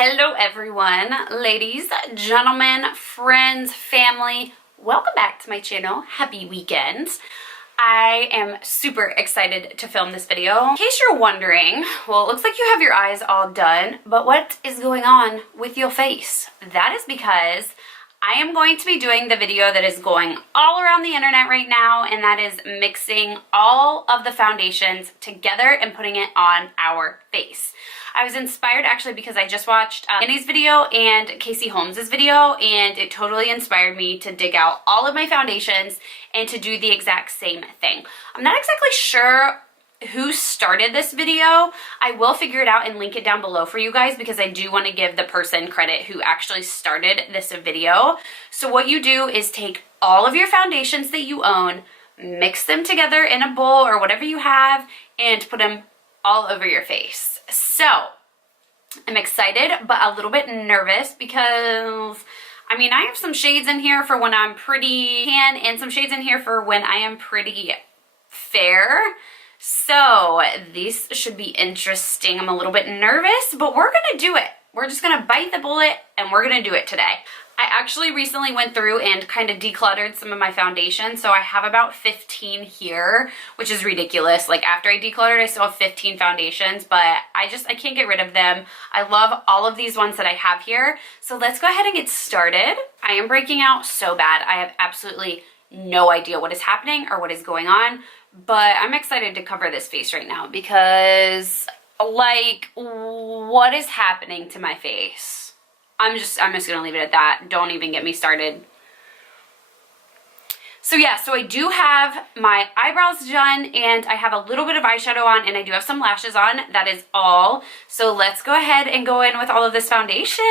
Hello everyone, ladies, gentlemen, friends, family, welcome back to my channel. Happy weekend. I am super excited to film this video. In case you're wondering, well, it looks like you have your eyes all done, but what is going on with your face? That is because I am going to be doing the video that is going all around the internet right now, and that is mixing all of the foundations together and putting it on our face. I was inspired actually because I just watched Annie's video and Casey Holmes's video, and it totally inspired me to dig out all of my foundations and to do the exact same thing. I'm not exactly sure who started this video. I will figure it out and link it down below for you guys because I do want to give the person credit who actually started this video. So what you do is take all of your foundations that you own, mix them together in a bowl or whatever you have, and put them all over your face. So I'm excited but a little bit nervous because I have some shades in here for when I'm pretty tan and some shades in here for when I am pretty fair. So these should be interesting. I'm a little bit nervous, but we're gonna do it. We're just gonna bite the bullet and we're gonna do it today. I actually recently went through and kind of decluttered some of my foundations. So I have about 15 here, which is ridiculous. Like after I decluttered, I still have 15 foundations, but I can't get rid of them. I love all of these ones that I have here. So let's go ahead and get started. I am breaking out so bad. I have absolutely no idea what is happening or what is going on, but I'm excited to cover this face right now because like what is happening to my face? I'm just gonna leave it at that. Don't even get me started. So yeah, so I do have my eyebrows done and I have a little bit of eyeshadow on and I do have some lashes on. That is all. So let's go ahead and go in with all of this foundation.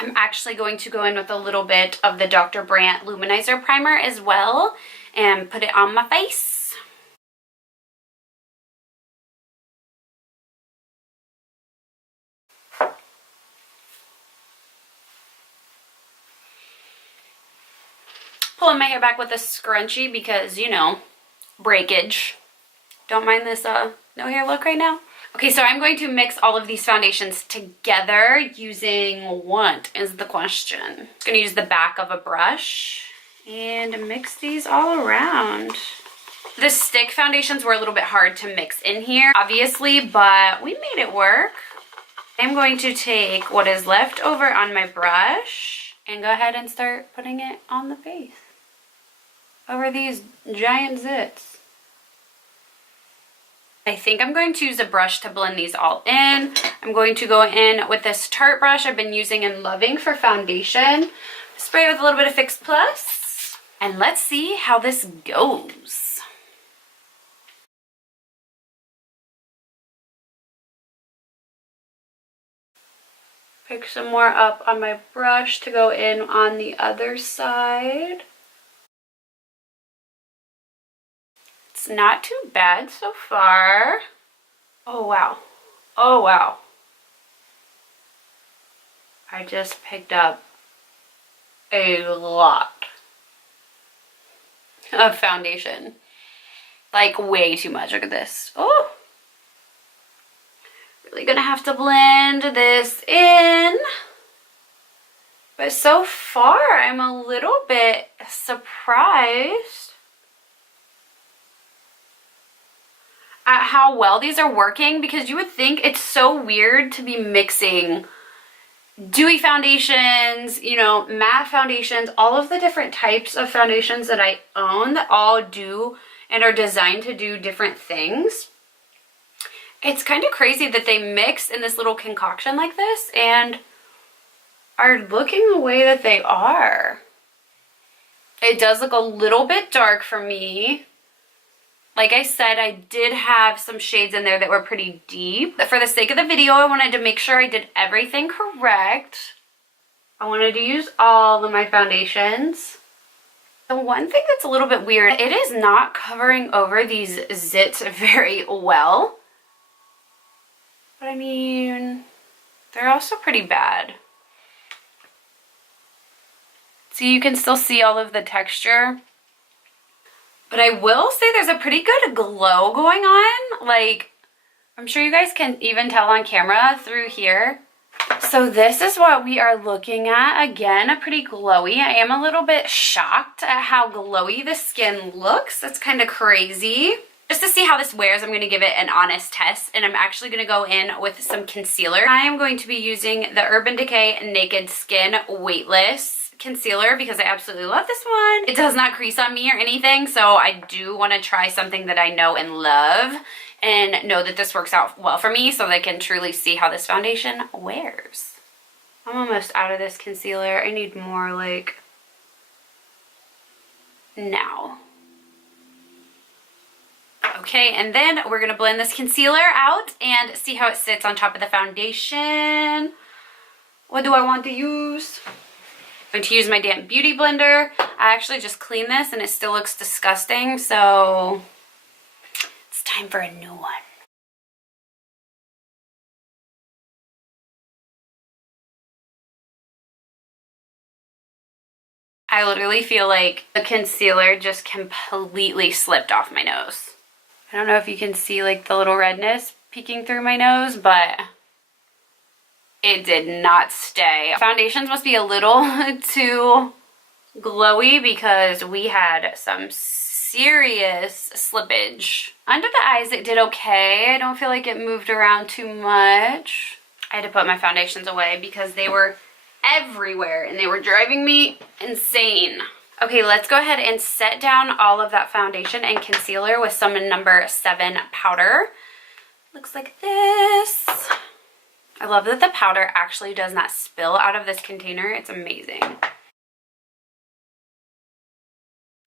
I'm actually going to go in with a little bit of the Dr. Brandt Luminizer Primer as well and put it on my face. Pulling my hair back with a scrunchie because, you know, breakage. Don't mind this no hair look right now. Okay, so I'm going to mix all of these foundations together using what is the question? I'm just going to use the back of a brush and mix these all around. The stick foundations were a little bit hard to mix in here, obviously, but we made it work. I'm going to take what is left over on my brush and go ahead and start putting it on the face over these giant zits. I think I'm going to use a brush to blend these all in. I'm going to go in with this Tarte brush I've been using and loving for foundation. Spray it with a little bit of Fix Plus. And let's see how this goes. Pick some more up on my brush to go in on the other side. It's not too bad so far. Oh wow. Oh wow. I just picked up a lot of foundation. Like way too much. Look at this. Oh. Really gonna have to blend this in. But so far, I'm a little bit surprised at how well these are working, because you would think it's so weird to be mixing dewy foundations, you know, matte foundations, all of the different types of foundations that I own that all do and are designed to do different things. It's kind of crazy that they mix in this little concoction like this and are looking the way that they are. It does look a little bit dark for me. Like I said, I did have some shades in there that were pretty deep. But for the sake of the video, I wanted to make sure I did everything correct. I wanted to use all of my foundations. The one thing that's a little bit weird, it is not covering over these zits very well. But I mean, they're also pretty bad. See, you can still see all of the texture. But I will say there's a pretty good glow going on. Like, I'm sure you guys can even tell on camera through here. So this is what we are looking at. Again, a pretty glowy. I am a little bit shocked at how glowy the skin looks. That's kind of crazy. Just to see how this wears, I'm going to give it an honest test, and I'm actually going to go in with some concealer. I am going to be using the Urban Decay Naked Skin Weightless Concealer because I absolutely love this one. It does not crease on me or anything, so I do want to try something that I know and love and know that this works out well for me so that I can truly see how this foundation wears. I'm almost out of this concealer. I need more, like, now. Okay, and then we're going to blend this concealer out and see how it sits on top of the foundation. What do I want to use? I'm going to use my damp beauty blender. I actually just cleaned this and it still looks disgusting, so it's time for a new one. I literally feel like the concealer just completely slipped off my nose. I don't know if you can see like the little redness peeking through my nose, but it did not stay. Foundations must be a little too glowy because we had some serious slippage. Under the eyes it did okay. I don't feel like it moved around too much. I had to put my foundations away because they were everywhere and they were driving me insane. Okay, let's go ahead and set down all of that foundation and concealer with some number 7 powder. Looks like this. I love that the powder actually does not spill out of this container. It's amazing.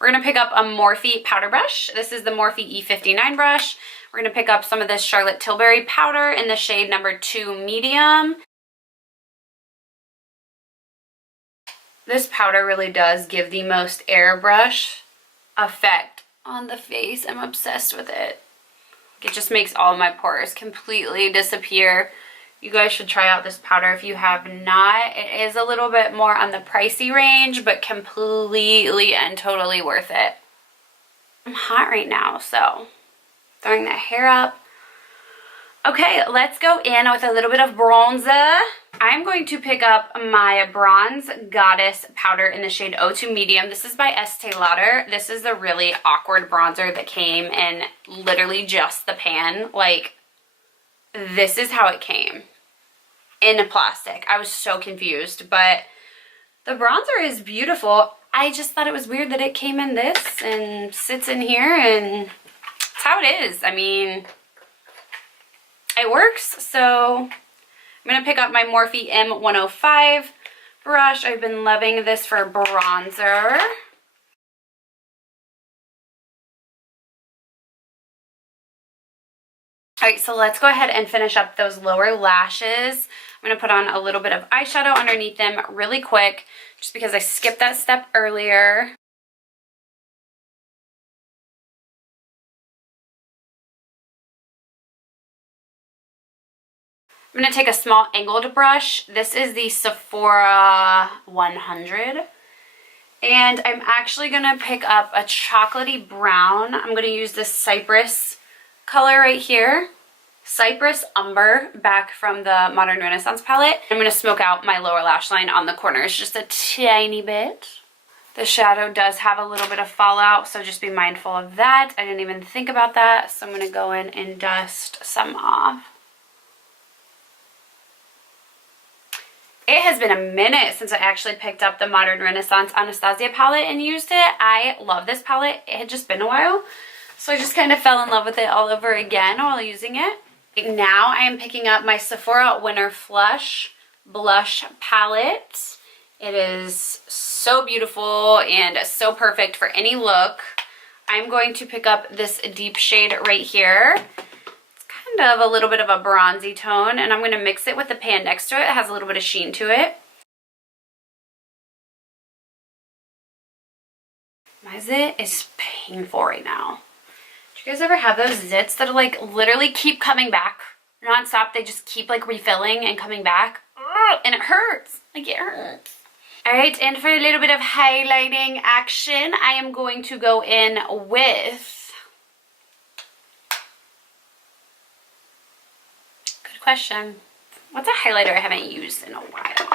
We're going to pick up a Morphe powder brush. This is the Morphe E59 brush. We're going to pick up some of this Charlotte Tilbury powder in the shade number 2 medium. This powder really does give the most airbrush effect on the face. I'm obsessed with it. It just makes all my pores completely disappear. You guys should try out this powder if you have not. It is a little bit more on the pricey range, but completely and totally worth it. I'm hot right now, so throwing that hair up. Okay, let's go in with a little bit of bronzer. I'm going to pick up my Bronze Goddess powder in the shade 02 Medium. This is by Estee Lauder. This is the really awkward bronzer that came in literally just the pan. Like, this is how it came in a plastic. I was so confused, but the bronzer is beautiful. I just thought it was weird that it came in this and sits in here, and it's how it is. I mean, it works. So I'm going to pick up my Morphe M105 brush. I've been loving this for bronzer. All right, so let's go ahead and finish up those lower lashes. I'm gonna put on a little bit of eyeshadow underneath them really quick, just because I skipped that step earlier. I'm gonna take a small angled brush. This is the Sephora 100. And I'm actually gonna pick up a chocolatey brown. I'm gonna use this Cypress color right here. Cypress Umber, back from the Modern Renaissance palette. I'm gonna smoke out my lower lash line on the corners just a tiny bit. The shadow does have a little bit of fallout, so just be mindful of that. I didn't even think about that, so I'm gonna go in and dust some off. It has been a minute since I actually picked up the Modern Renaissance Anastasia palette and used it. I love this palette. It had just been a while, so I just kind of fell in love with it all over again while using it. Now I am picking up my Sephora Winter Flush Blush Palette. It is so beautiful and so perfect for any look. I'm going to pick up this deep shade right here. Of a little bit of a bronzy tone, and I'm going to mix it with the pan next to it. It has a little bit of sheen to it. My zit is painful right now. Do you guys ever have those zits that like literally keep coming back non-stop? They just keep like refilling and coming back, and it hurts. Like, it hurts. All right, and for a little bit of highlighting action, I am going to go in with question. What's a highlighter I haven't used in a while?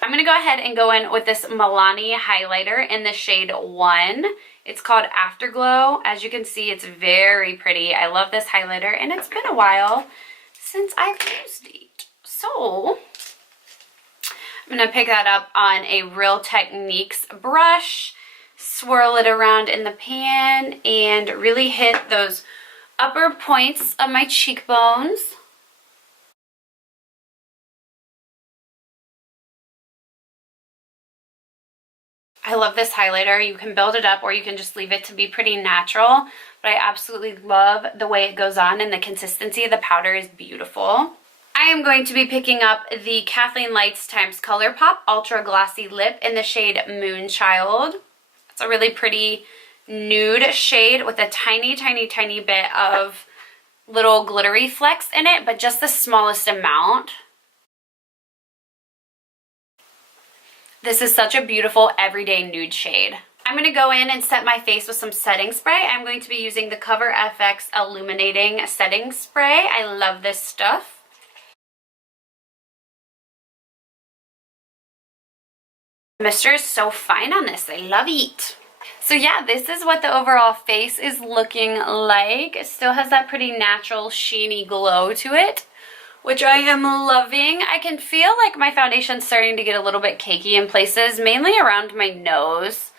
I'm going to go ahead and go in with this Milani highlighter in the shade 1. It's called Afterglow. As you can see, it's very pretty. I love this highlighter, and it's been a while since I've used it. So I'm going to pick that up on a Real Techniques brush, swirl it around in the pan, and really hit those upper points of my cheekbones. I love this highlighter. You can build it up or you can just leave it to be pretty natural, but I absolutely love the way it goes on, and the consistency of the powder is beautiful. I am going to be picking up the Kathleen Lights times ColourPop Ultra Glossy Lip in the shade Moonchild. It's a really pretty nude shade with a tiny, tiny, tiny bit of little glittery flecks in it, but just the smallest amount. This is such a beautiful everyday nude shade. I'm going to go in and set my face with some setting spray. I'm going to be using the Cover FX Illuminating Setting Spray. I love this stuff. The mister is so fine on this. I love it. So yeah, this is what the overall face is looking like. It still has that pretty natural sheeny glow to it, which I am loving. I can feel like my foundation's starting to get a little bit cakey in places, mainly around my nose,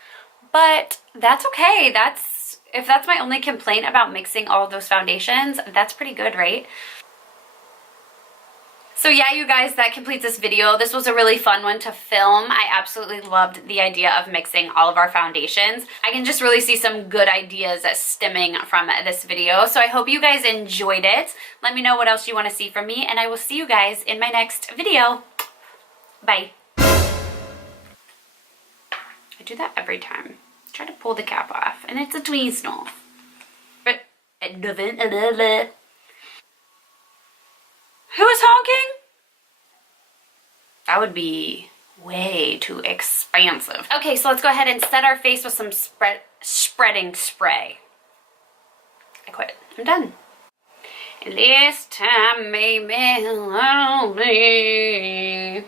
but that's okay. If that's my only complaint about mixing all of those foundations, that's pretty good, right? So yeah, you guys, that completes this video. This was a really fun one to film. I absolutely loved the idea of mixing all of our foundations. I can just really see some good ideas stemming from this video. So I hope you guys enjoyed it. Let me know what else you want to see from me, and I will see you guys in my next video. Bye. I do that every time. I try to pull the cap off, and it's a twist off. But it doesn't. Who is honking? That would be way too expansive. Okay, so let's go ahead and set our face with some spreading spray. I quit. I'm done. And this time, maybe I'll be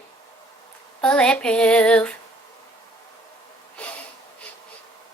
bulletproof.